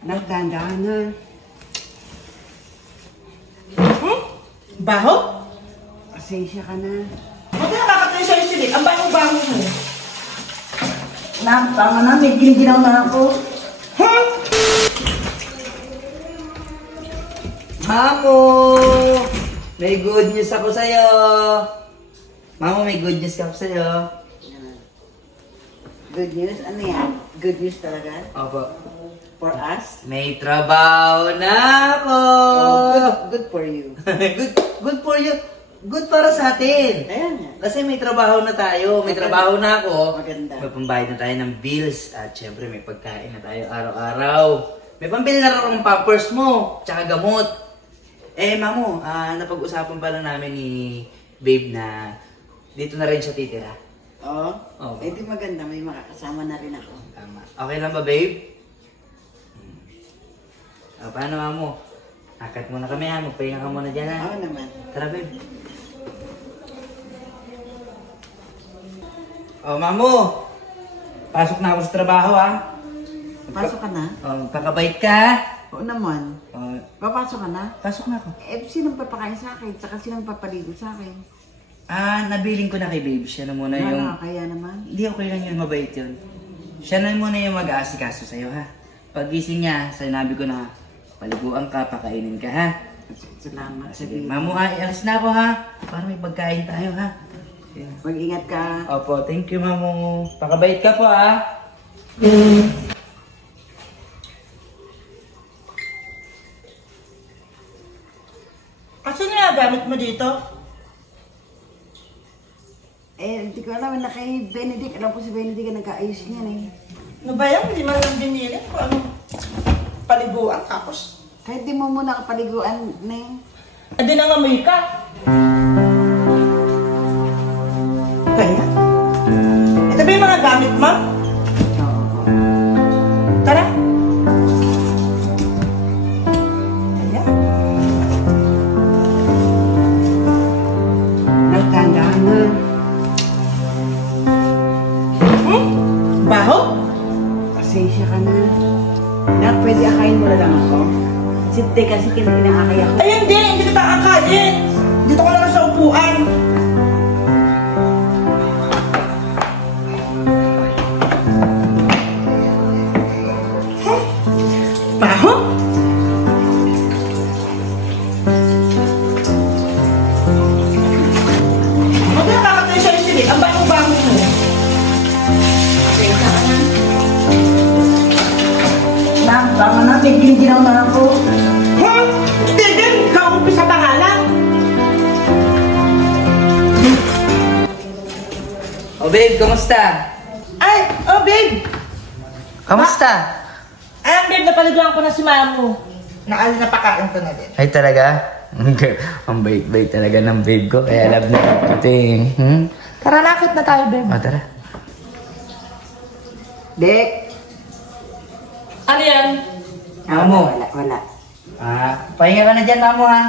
Nagdaan na. Baho? Pasensya ka na. Buti nakakatayo sa'yo silip. Ang baho-baho mo. Tama na. May giniginaw na ako. Mamo! May good news ako sa'yo. Mamo, may good news ako sa'yo. Good news? Ano yan? Good news talaga? Opo. For us? May trabaho na ako! Oh, good for you. good for you. Good para sa atin. Ayan nga. Kasi may trabaho na tayo. May trabaho na ako. Maganda. May pambayad na tayo ng bills. At syempre, may pagkain na tayo araw-araw. May pambili na rin ng pampers mo. Tsaka gamot. Mamo, napag-usapan pala namin ni Babe na dito na rin siya titira. Oo? Oo. Eh di maganda. May makakasama na rin ako. Tama. Okay lang ba, Babe? Paano, Mamo? Akat muna kami, ha? Magpahinga ka muna dyan, ha? Oo naman. Tara, Babe. Mamo! Pasok na ako sa trabaho, ha? Pasok ka na? Kakabait ka. Oo naman. Papasok ka na? Pasok na ako. Eh, sinong papakain sa akin? Saka sinong papaligo sa akin? Nabiling ko na kay Babe. Siya na muna yung... Kaya naman. Hindi, okay lang yun. Mabait yun. Siya na muna yung mag-aasikaso sa'yo, ha? Pag-gising niya, sinabi ko na, paliguan ka, pakainin ka, ha? Salamat. Sige, Mamo, ha? Ialis na ako, ha? Para may pagkain tayo, ha? Mag-ingat ka. Opo, thank you, Mamo. Pakabait ka po, ha? Kasi nga, gamit mo dito. Hindi ko alam na kay Benedict. Alam ko si Benedict ang nag-aayos niyan eh. Ano ba yan? Hindi man lang binili. Kung ano, paliguan. Tapos, Kahit di mo muna kapaliguan na eh. hindi nangamoy ka. Kaya? Ito ba yung mga gamit mo? Tara. Kaya? Nagtandaan na. Baho? Pasensya ka na. Pwede akayin mo na lang ako. Sinte kasi kinakakay ako. Ay, hindi kita akayin. Dito ko lang sa upuan. Baho? Huwag na nakakatayo sa'yo silip. Ang baho-baho mo. Pasensya ka na. Tama na. May giniginaw na ako. Hindi din. Kaumpisa pa nga lang. Babe, kamusta? Ay, babe. Kamusta? Babe, napaliguan ko na si Mamu. Napakain ko na din. Ay, talaga? Ang bait-bait talaga ng babe ko. Kaya love na everything. Tara, nakit na tayo, babe. Tara. Dek. Ano yan? Mamo. Wala. Pahinga ka na dyan, Mamo, ha?